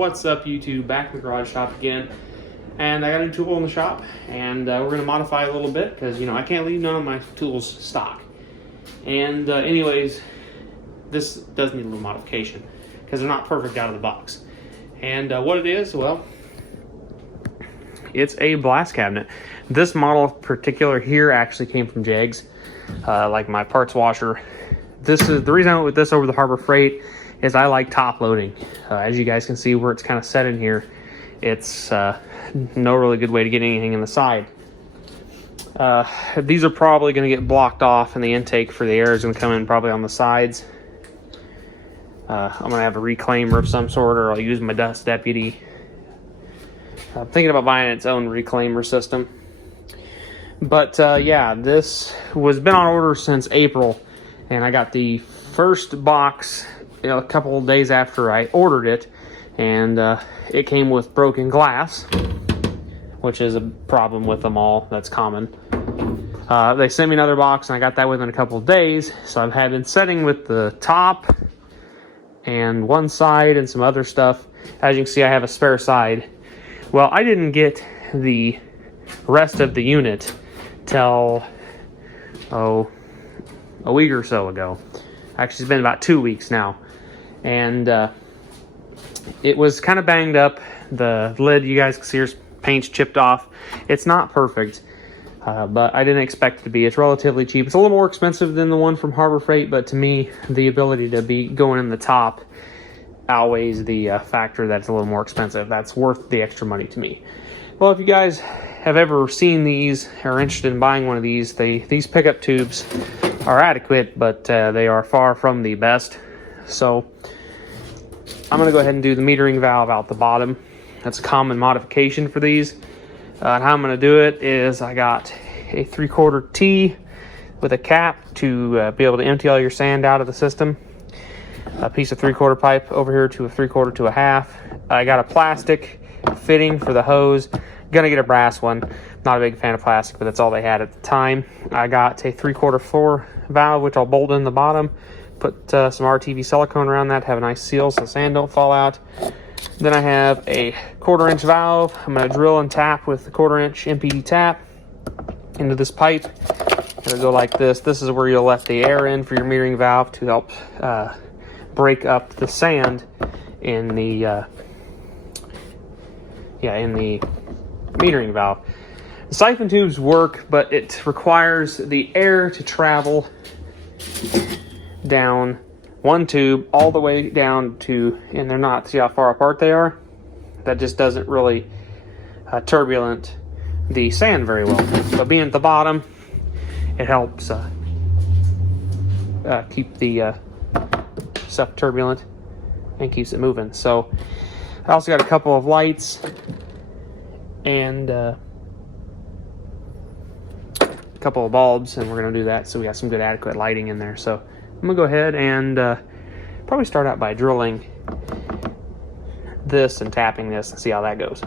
What's up, YouTube? Back in the garage shop again, and I got a new tool in the shop, and we're going to modify a little bit because, you know, I can't leave none of my tools stock. And anyways, this does need a little modification because they're not perfect out of the box. And what it is, well, it's a blast cabinet. This model in particular here actually came from Jegs, like my parts washer. This is the reason I went with this over the Harbor Freight is I like top loading. As you guys can see where it's kind of set in here, it's no really good way to get anything in the side. These are probably going to get blocked off, and the intake for the air is going to come in probably on the sides. I'm going to have a reclaimer of some sort, or I'll use my dust deputy. I'm thinking about buying its own reclaimer system. But yeah, this was been on order since April, and I got the first box, you know, a couple of days after I ordered it, and it came with broken glass, which is a problem with them all. That's common. They sent me another box, and I got that within a couple of days. So I've had been setting with the top and one side and some other stuff. As you can see, I have a spare side. Well, I didn't get the rest of the unit till a week or so ago. Actually, it's been about 2 weeks now, and it was kind of banged up. The lid, you guys can see, here's paint's chipped off. It's not perfect, but I didn't expect it to be. It's relatively cheap. It's a little more expensive than the one from Harbor Freight, but to me, the ability to be going in the top outweighs the factor that it's a little more expensive. That's worth the extra money to me. Well, if you guys have ever seen these or are interested in buying one of these, these pickup tubes are adequate, but they are far from the best. So I'm going to go ahead and do the metering valve out the bottom. That's a common modification for these. And how I'm going to do it is I got a 3/4 T with a cap to be able to empty all your sand out of the system. A piece of 3/4 pipe over here to a 3/4 to a half. I got a plastic fitting for the hose. Gonna get a brass one. Not a big fan of plastic, but that's all they had at the time. I got a 3/4 floor valve, which I'll bolt in the bottom. Put some RTV silicone around that to have a nice seal so the sand don't fall out. Then I have a 1/4 inch valve. I'm gonna drill and tap with the 1/4 inch MPD tap into this pipe. It'll go like this. This is where you'll let the air in for your metering valve to help break up the sand in the metering valve. The siphon tubes work, but it requires the air to travel down one tube all the way down to, and they're not, see how far apart they are? That just doesn't really turbulent the sand very well. So being at the bottom, it helps keep the stuff turbulent and keeps it moving. So I also got a couple of lights and a couple of bulbs, and we're going to do that so we got some good adequate lighting in there. So I'm going to go ahead and probably start out by drilling this and tapping this and see how that goes.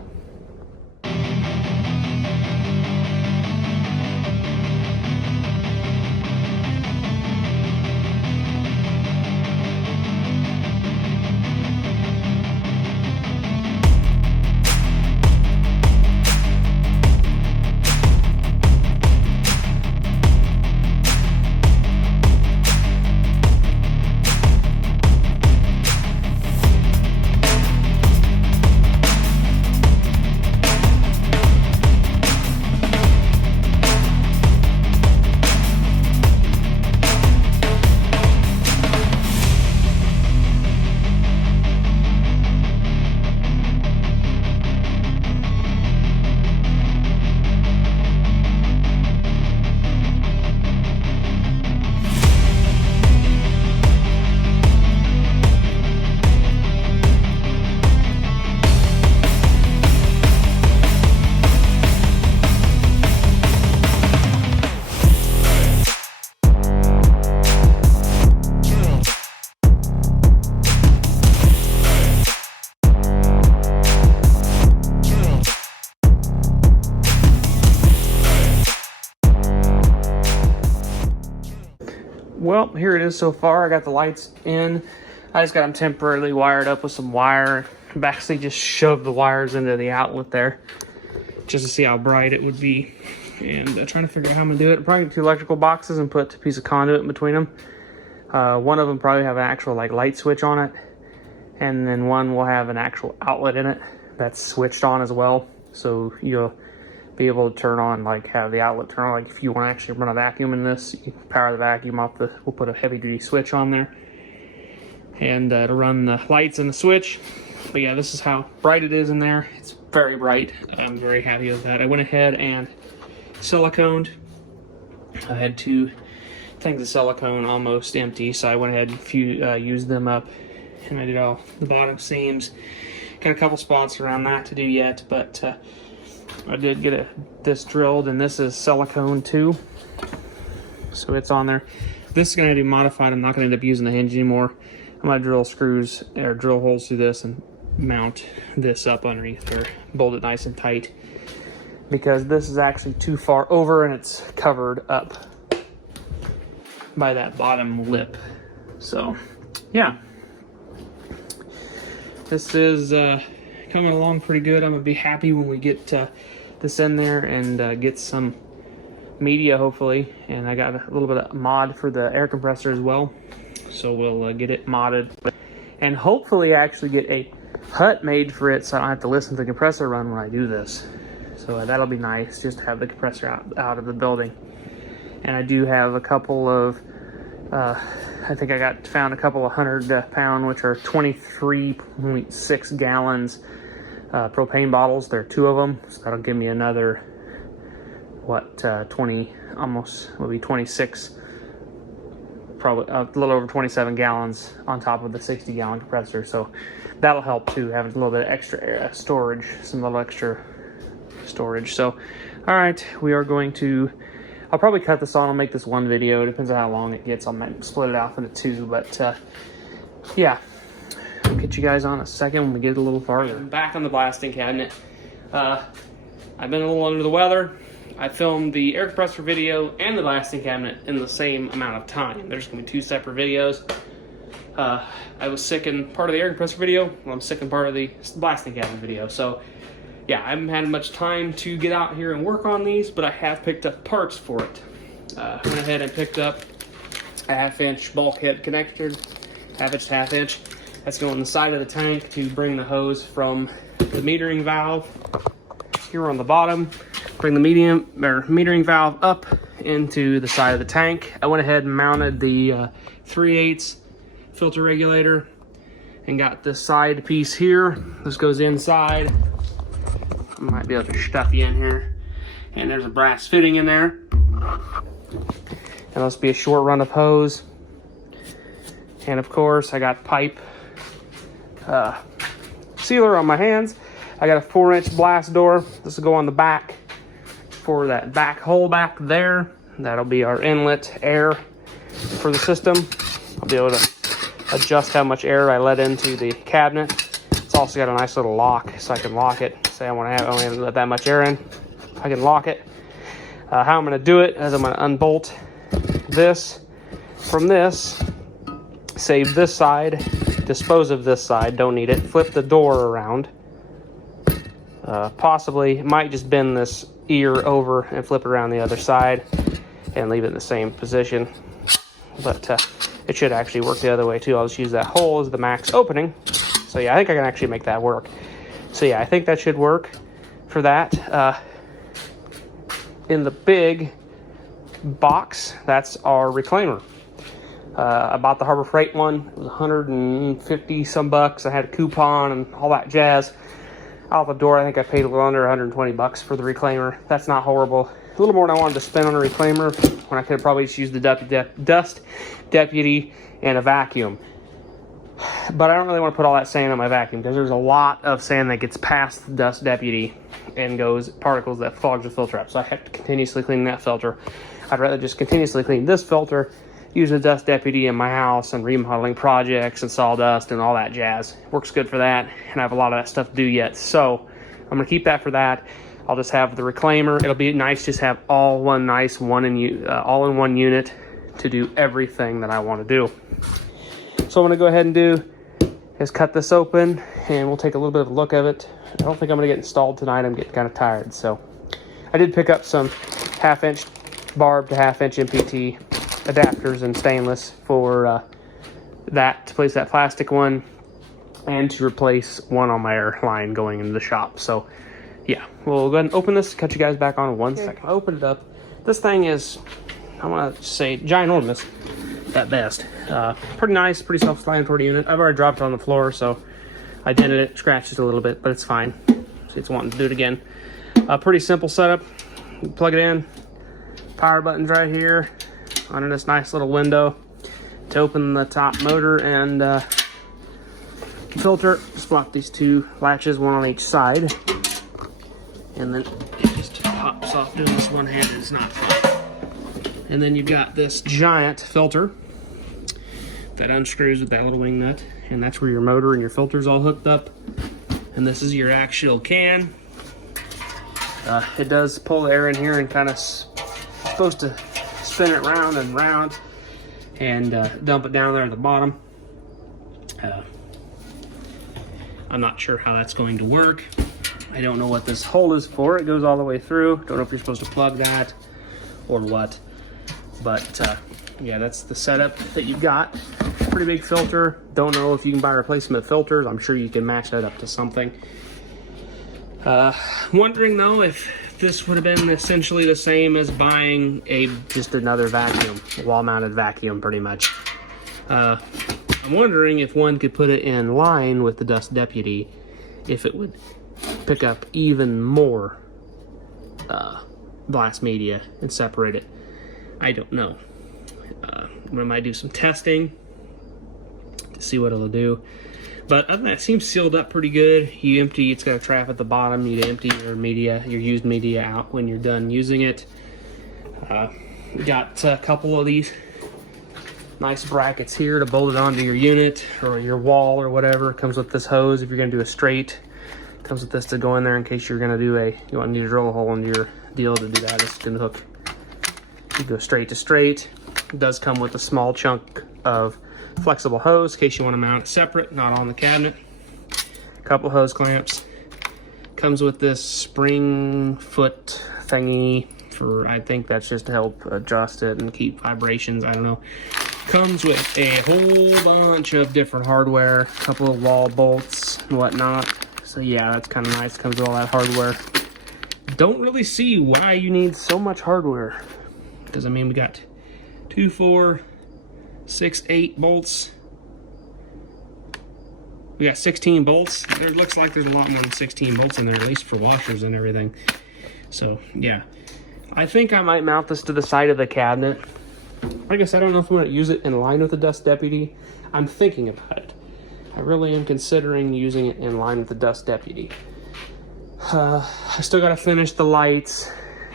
Well, here it is so far. I got the lights in. I just got them temporarily wired up with some wire. basically just shoved the wires into the outlet there just to see how bright it would be. And trying to figure out how I'm going to do it. I'm probably going to get 2 electrical boxes and put a piece of conduit in between them. One of them probably have an actual like light switch on it. And then one will have an actual outlet in it that's switched on as well. So you'll be able to turn on, like have the outlet turn on. Like if you want to actually run a vacuum in this, you can power the vacuum off we'll put a heavy duty switch on there. And to run the lights and the switch. But yeah, this is how bright it is in there. It's very bright. I'm very happy with that. I went ahead and siliconed. I had 2 things of silicone almost empty, so I went ahead and used them up, and I did all the bottom seams. Got a couple spots around that to do yet, but I did get this drilled, and this is silicone too, so it's on there. This is going to be modified. I'm not going to end up using the hinge anymore. I'm going to drill screws or drill holes through this and mount this up underneath or bolt it nice and tight, because this is actually too far over and it's covered up by that bottom lip. So yeah, this is coming along pretty good. I'm gonna be happy when we get this in there and get some media hopefully, and I got a little bit of mod for the air compressor as well, so we'll get it modded and hopefully actually get a hut made for it so I don't have to listen to the compressor run when I do this. So that'll be nice, just to have the compressor out of the building. And I do have a couple of, I think I found a couple of 100-pound, which are 23.6 gallons propane bottles. There are 2 of them, so that'll give me another, 20, almost, will be 26, probably a little over 27 gallons on top of the 60-gallon compressor. So that'll help too, having a little bit of extra storage, some little extra storage. So all right, we are going to, I'll probably cut this on. I'll make this one video. It depends on how long it gets. I might split it off into 2, but yeah, I'll get you guys on a second when we get a little farther. I'm back on the blasting cabinet. I've been a little under the weather. I filmed the air compressor video and the blasting cabinet in the same amount of time. There's gonna be 2 separate videos. I was sick in part of the air compressor video, well, I'm sick in part of the blasting cabinet video. So yeah, I haven't had much time to get out here and work on these, but I have picked up parts for it. Went ahead and picked up a 1/2-inch bulkhead connector, 1/2 inch to 1/2 inch. That's going on the side of the tank to bring the hose from the metering valve here on the bottom, bring the metering valve up into the side of the tank. I went ahead and mounted the 3/8 filter regulator and got this side piece here. This goes inside. I might be able to stuff you in here. And there's a brass fitting in there. And this will be a short run of hose. And of course, I got pipe sealer on my hands. I got a 4-inch blast door. This will go on the back for that back hole back there. That'll be our inlet air for the system. I'll be able to adjust how much air I let into the cabinet. It's also got a nice little lock, so I can lock it. Say I want to only let that much air in, I can lock it. How I'm going to do it is I'm going to unbolt this from this, save this side, dispose of this side, don't need it, flip the door around. Possibly might just bend this ear over and flip it around the other side and leave it in the same position, but it should actually work the other way too. I'll just use that hole as the max opening. So yeah, I think I can actually make that work. So yeah, I think that should work for that. In the big box, that's our Reclaimer. I bought the Harbor Freight one. It was 150 some bucks. I had a coupon and all that jazz. Out the door, I think I paid a little under 120 bucks for the Reclaimer. That's not horrible. A little more than I wanted to spend on a Reclaimer when I could have probably just used the Dust Deputy and a vacuum. But I don't really want to put all that sand on my vacuum because there's a lot of sand that gets past the Dust Deputy and goes particles that fogs the filter up. So I have to continuously clean that filter. I'd rather just continuously clean this filter, use the Dust Deputy in my house and remodeling projects and sawdust and all that jazz. Works good for that, and I have a lot of that stuff to do yet. So I'm going to keep that for that. I'll just have the Reclaimer. It'll be nice just have all in one unit to do everything that I want to do. So I'm going to go ahead and do is cut this open and we'll take a little bit of a look at it. I don't think I'm going to get installed tonight. I'm getting kind of tired. So I did pick up some 1/2-inch barb to 1/2-inch MPT adapters in stainless for that, to place that plastic one and to replace one on my air line going into the shop. So yeah, we'll go ahead and open this, cut you guys back on in 1 second. I opened it up. This thing is, I want to say, ginormous at best. Pretty nice, pretty self-explanatory unit. I've already dropped it on the floor, so I dented it, scratched it a little bit, but it's fine. See, it's wanting to do it again. Pretty simple setup. You plug it in. Power button's right here under this nice little window to open the top motor and filter. Just flop these two latches, one on each side, and then it just pops off. Doing this one-handed is not fun. And then you've got this giant filter that unscrews with that little wing nut, and that's where your motor and your filter's all hooked up. And this is your actual can. It does pull the air in here and kind of supposed to spin it round and round and dump it down there at the bottom. I'm not sure how that's going to work. I don't know what this hole is for. It goes all the way through. Don't know if you're supposed to plug that or what. But yeah, that's the setup that you've got. Pretty big filter. Don't know if you can buy replacement filters. I'm sure you can match that up to something. Wondering though if this would have been essentially the same as buying just another vacuum, a wall-mounted vacuum, pretty much. I'm wondering if one could put it in line with the Dust Deputy, if it would pick up even more blast media and separate it. I don't know. I might do some testing to see what it'll do. But other than that, it seems sealed up pretty good. You empty, it's got a trap at the bottom. You empty your media, your used media out when you're done using it. Got a couple of these nice brackets here to bolt it onto your unit or your wall or whatever. It comes with this hose if you're going to do a straight. It comes with this to go in there in case you're going to do you want to drill a hole into your deal to do that. It's going to hook. You go straight to straight. It does come with a small chunk of flexible hose in case you want to mount it separate, not on the cabinet. A couple hose clamps. Comes with this spring foot thingy for, I think that's just to help adjust it and keep vibrations, I don't know. Comes with a whole bunch of different hardware, a couple of wall bolts and whatnot. So yeah, that's kind of nice. Comes with all that hardware. Don't really see why you need so much hardware. Because I mean, we got 2, 4, 6, 8 bolts. We got 16 bolts. There looks like there's a lot more than 16 bolts in there, at least for washers and everything. So yeah, I think I might mount this to the side of the cabinet. Like I said, I don't know if I'm going to use it in line with the Dust Deputy. I'm thinking about it. I really am considering using it in line with the Dust Deputy. I still got to finish the lights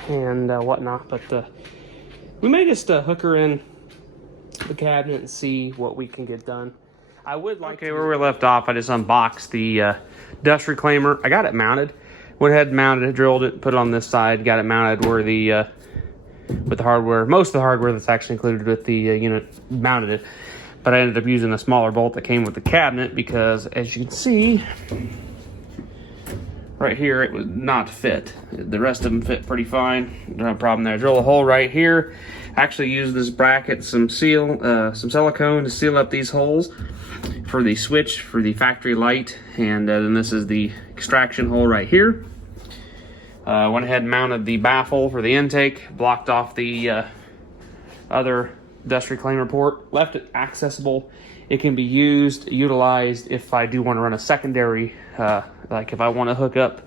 and whatnot, but we may just hook her in the cabinet and see what we can get done. I would like to... Where we left off, I just unboxed the Dust Reclaimer. I got it mounted. Went ahead and mounted it, drilled it, put it on this side, got it mounted where the with the hardware, most of the hardware that's actually included with the unit, mounted it. But I ended up using a smaller bolt that came with the cabinet because, as you can see, right here, it was not fit. The rest of them fit pretty fine. No problem there. Drill a hole right here. Actually used this bracket, some silicone to seal up these holes for the switch for the factory light, and then this is the extraction hole right here. Went ahead and mounted the baffle for the intake, blocked off the other Dust Reclaimer port, left it accessible. It can be utilized if I do want to run a secondary, like if I want to hook up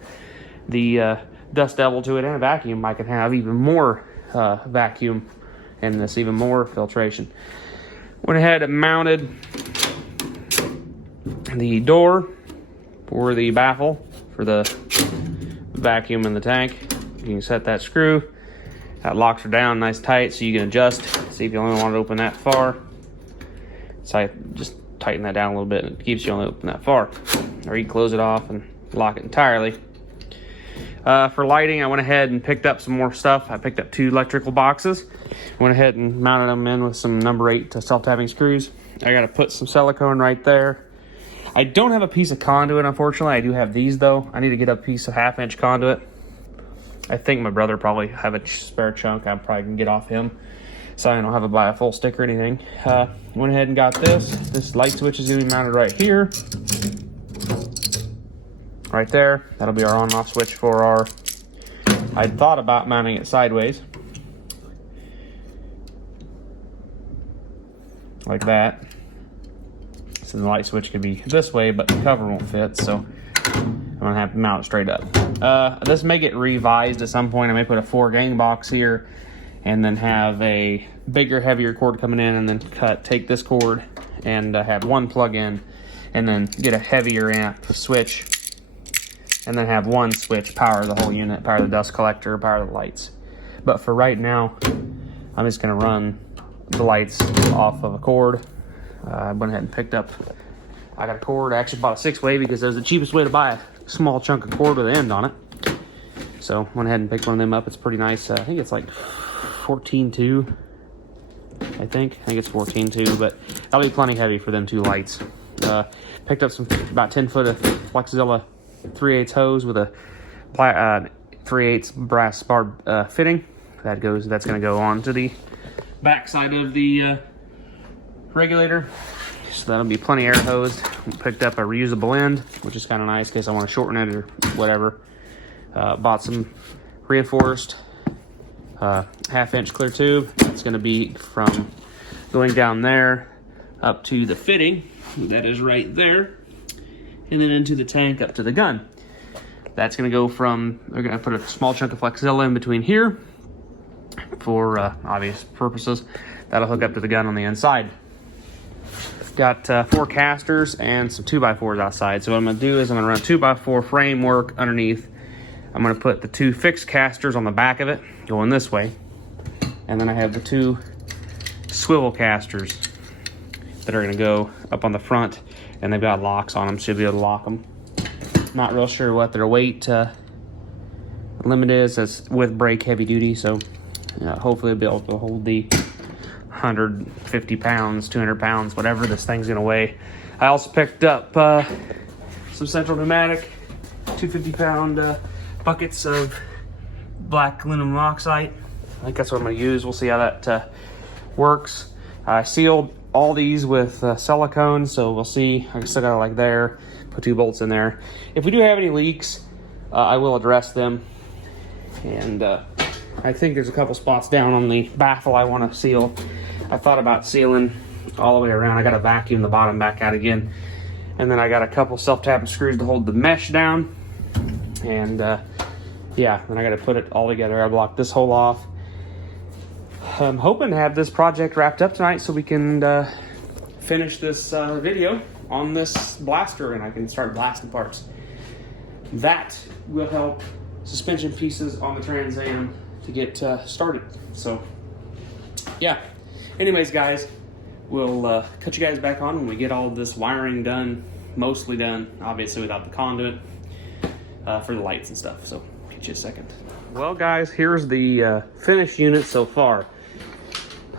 the Dust Devil to it and a vacuum, I can have even more vacuum and this even more filtration. Went ahead and mounted the door for the baffle for the vacuum in the tank. You can set that screw. That locks her down nice tight so you can adjust. See if you only want to open that far. So I just tighten that down a little bit and it keeps you only open that far. Or you can close it off and lock it entirely. For lighting, I went ahead and picked up some more stuff. I picked up 2 electrical boxes. Went ahead and mounted them in with some number 8 self-tapping screws. I got to put some silicone right there. I don't have a piece of conduit, unfortunately. I do have these, though. I need to get a piece of 1/2-inch conduit. I think my brother probably have a spare chunk I probably can get off him, so I don't have to buy a full stick or anything. Went ahead and got this. This light switch is going to be mounted right here. Right there. That'll be our on and off switch for our... I thought about mounting it sideways. Like that. So the light switch could be this way, but the cover won't fit, so I'm gonna have to mount it straight up. This may get revised at some point. I may put a 4-gang box here and then have a bigger, heavier cord coming in, and then take this cord and have one plug in, and then get a heavier amp switch, and then have one switch power the whole unit, power the dust collector, power the lights. But for right now, I'm just gonna run the lights off of a cord. I went ahead and picked up, I got a cord. I actually bought a 6-way because it was the cheapest way to buy a small chunk of cord with an end on it. So went ahead and picked one of them up. It's pretty nice. I think it's like 14.2. I think it's 14.2, but that'll be plenty heavy for them 2 lights. Picked up some about 10 foot of Flexzilla 3/8 hose with a 3/8 brass bar fitting. That's going to go on to the back side of the regulator, so that'll be plenty air hosed. Picked up a reusable end, which is kind of nice in case I want to shorten it or whatever. Bought some reinforced 1/2-inch clear tube. That's going to be from going down there up to the fitting that is right there, and then into the tank up to the gun. That's going to go from, we're going to put a small chunk of Flexzilla in between here for obvious purposes. That'll hook up to the gun on the inside. Got 4 casters and some 2x4s outside. So what I'm going to do is I'm going to run a 2x4 framework underneath. I'm going to put the 2 fixed casters on the back of it going this way. And then I have the 2 swivel casters that are going to go up on the front, and they've got locks on them, so you'll be able to lock them. Not real sure what their weight limit is. It's with brake heavy duty, so hopefully I'll be able to hold the 150 pounds, 200 pounds, whatever this thing's gonna weigh. I also picked up some Central Pneumatic 250-pound buckets of black aluminum oxide. I think that's what I'm gonna use. We'll see how that works. I sealed all these with silicone, so we'll see. I still got it like there. Put 2 bolts in there. If we do have any leaks, I will address them. And I think there's a couple spots down on the baffle I want to seal. I thought about sealing all the way around. I got to vacuum the bottom back out again. And then I got a couple self-tapping screws to hold the mesh down. And yeah, then I got to put it all together. I blocked this hole off. I'm hoping to have this project wrapped up tonight so we can finish this video on this blaster and I can start blasting parts. That will help suspension pieces on the Trans Am to get started. So yeah, anyways guys, we'll cut you guys back on when we get all of this wiring done, mostly done, obviously without the conduit for the lights and stuff. So get you a second. Well guys, here's the finished unit so far.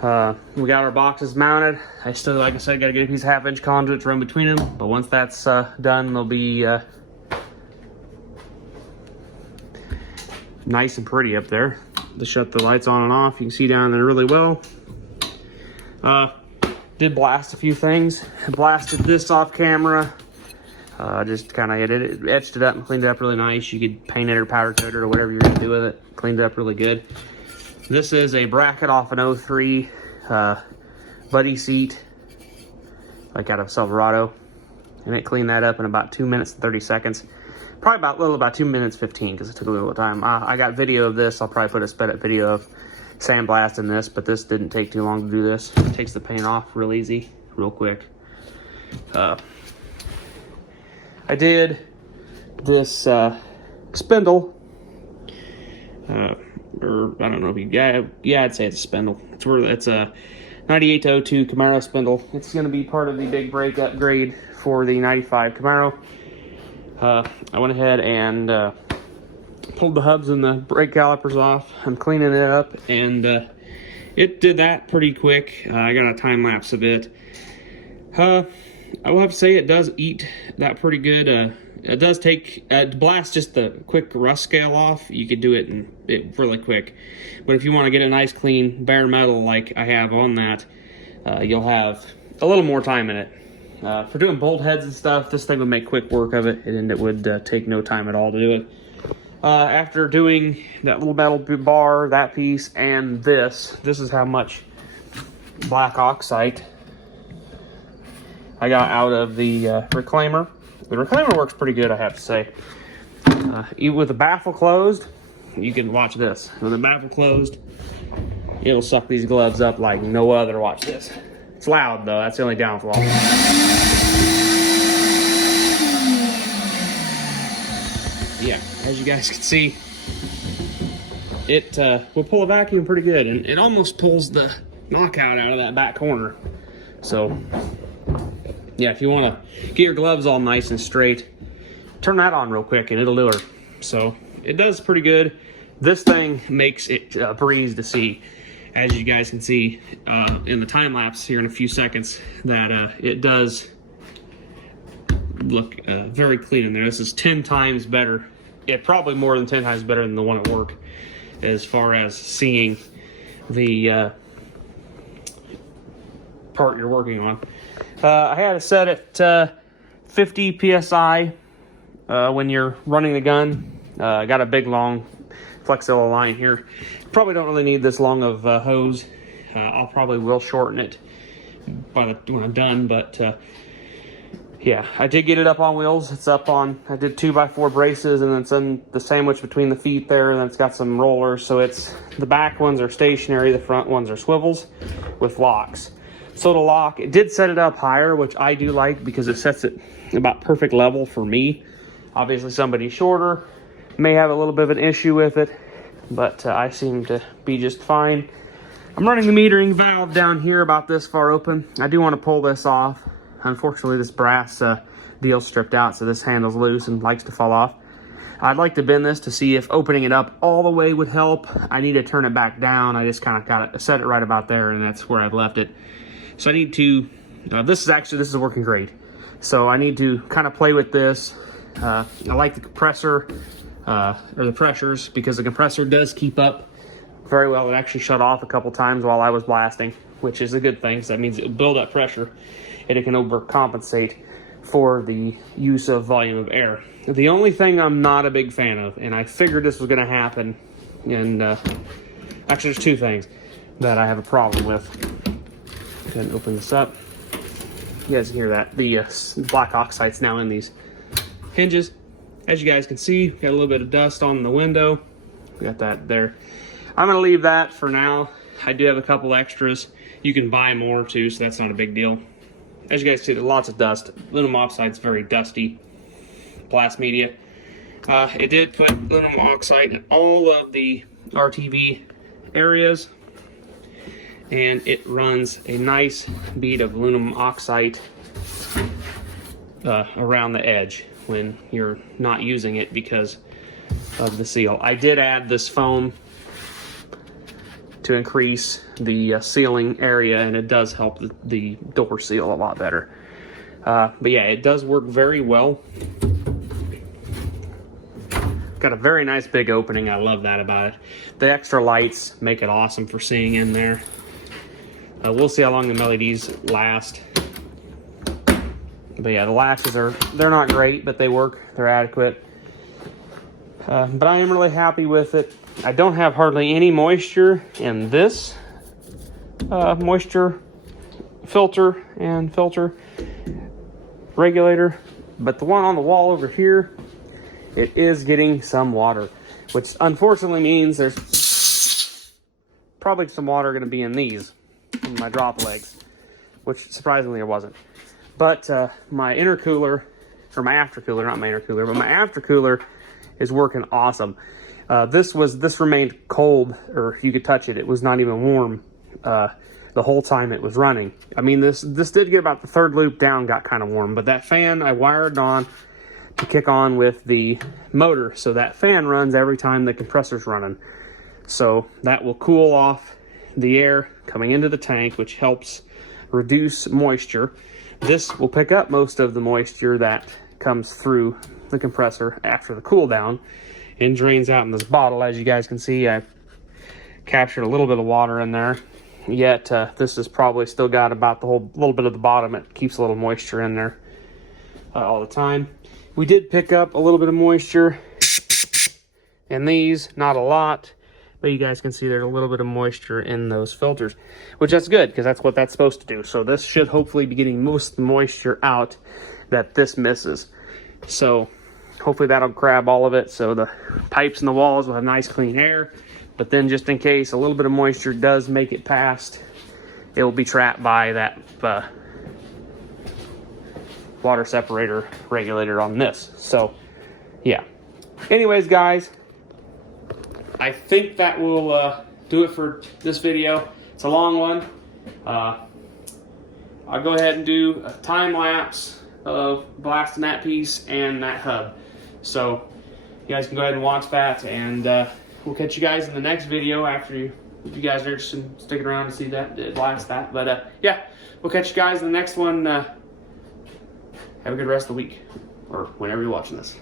We got our boxes mounted. I still, like I said, got to get a piece of 1/2-inch conduit to run between them, but once that's done, they'll be nice and pretty up there. To shut the lights on and off, you can see down there really well. Did blast a few things. Blasted this off camera. Just kind of etched it up and cleaned it up really nice. You could paint it or powder coat it or whatever you're going to do with it. Cleaned it up really good. This is a bracket off an 03 buddy seat, like out of Silverado. And it cleaned that up in about 2 minutes and 30 seconds. Probably about 2 minutes 15 because it took a little time. I got video of this. I'll probably put a sped up video of sandblasting this, but this didn't take too long to do this. It takes the paint off real easy, real quick. I did this spindle, or I don't know if you, yeah, I'd say it's a spindle. It's a 98-02 Camaro spindle. It's going to be part of the big brake upgrade for the 95 Camaro. I went ahead and pulled the hubs and the brake calipers off. I'm cleaning it up, and it did that pretty quick. I got a time lapse of it. I will have to say it does eat that pretty good. It does take, to blast just the quick rust scale off, you could do it really quick. But if you want to get a nice clean bare metal like I have on that, you'll have a little more time in it. For doing bolt heads and stuff, this thing would make quick work of it, and it would take no time at all to do it. After doing that little metal bar, that piece, and this is how much black oxide I got out of the Reclaimer. The Reclaimer works pretty good, I have to say. Even with the baffle closed, you can watch this. With the baffle closed, it'll suck these gloves up like no other. Watch this. It's loud though, that's the only downfall. Yeah, as you guys can see, it will pull a vacuum pretty good, and it almost pulls the knockout out of that back corner. So yeah, if you want to get your gloves all nice and straight, turn that on real quick and it'll do it. So it does pretty good. This thing makes it a breeze to see. As you guys can see in the time lapse here in a few seconds, that it does look very clean in there. This is 10 times better. Yeah, probably more than 10 times better than the one at work as far as seeing the part you're working on. I had it set at 50 psi when you're running the gun. I got a big long Flexilla line here. Probably don't really need this long of hose. I'll probably will shorten it when I'm done, but yeah, I did get it up on wheels. It's up on, I did 2x4 braces, and then it's in the sandwich between the feet there, and then it's got some rollers. So it's, the back ones are stationary, the front ones are swivels with locks. So to lock, it did set it up higher, which I do like because it sets it about perfect level for me. Obviously somebody shorter may have a little bit of an issue with it, but I seem to be just fine. I'm running the metering valve down here about this far open. I do want to pull this off. Unfortunately, this brass deal's stripped out, so this handle's loose and likes to fall off. I'd like to bend this to see if opening it up all the way would help. I need to turn it back down. I just kind of got it set it right about there, and that's where I've left it. So I need to, this is working great. So I need to kind of play with this. I like the compressor, or the pressures, because the compressor does keep up very well. It actually shut off a couple times while I was blasting, which is a good thing, because that means it'll build up pressure and it can overcompensate for the use of volume of air. The only thing I'm not a big fan of, and I figured this was going to happen, and actually there's two things that I have a problem with. Go ahead and open this up. You guys can hear that. The black oxide's now in these hinges. As you guys can see, got a little bit of dust on the window. We got that there. I'm going to leave that for now. I do have a couple extras. You can buy more too, so that's not a big deal. As you guys see, there's lots of dust. Aluminum oxide's very dusty blast media. It did put aluminum oxide in all of the RTV areas, and it runs a nice bead of aluminum oxide around the edge when you're not using it because of the seal. I did add this foam to increase the sealing area, and it does help the door seal a lot better. But yeah, it does work very well. Got a very nice big opening. I love that about it. The extra lights make it awesome for seeing in there. We'll see how long the LEDs last. But yeah, the latches they're not great, but they work. They're adequate. But I am really happy with it. I don't have hardly any moisture in this moisture filter and filter regulator, but the one on the wall over here, it is getting some water, which unfortunately means there's probably some water going to be in these, in my drop legs, which surprisingly there wasn't. But my intercooler, or my aftercooler, not my intercooler, but my aftercooler is working awesome. This remained cold, or you could touch it. It was not even warm the whole time it was running. I mean, this did get about the third loop down, got kind of warm, but that fan I wired on to kick on with the motor, so that fan runs every time the compressor's running. So that will cool off the air coming into the tank, which helps reduce moisture. This will pick up most of the moisture that comes through the compressor after the cool down and drains out in this bottle. As you guys can see, I've captured a little bit of water in there, yet this has probably still got about the whole little bit of the bottom. It keeps a little moisture in there all the time. We did pick up a little bit of moisture in these, not a lot, but you guys can see there's a little bit of moisture in those filters, which that's good because that's what that's supposed to do. So this should hopefully be getting most of the moisture out that this misses. So hopefully that'll grab all of it, so the pipes and the walls will have nice clean air. But then just in case a little bit of moisture does make it past, it will be trapped by that water separator regulator on this. So yeah, anyways guys, I think that will do it for this video. It's a long one. I'll go ahead and do a time lapse of blasting that piece and that hub. So you guys can go ahead and watch that, and we'll catch you guys in the next video after if you guys are interested in sticking around to see that, blast that. But yeah, we'll catch you guys in the next one. Have a good rest of the week, or whenever you're watching this.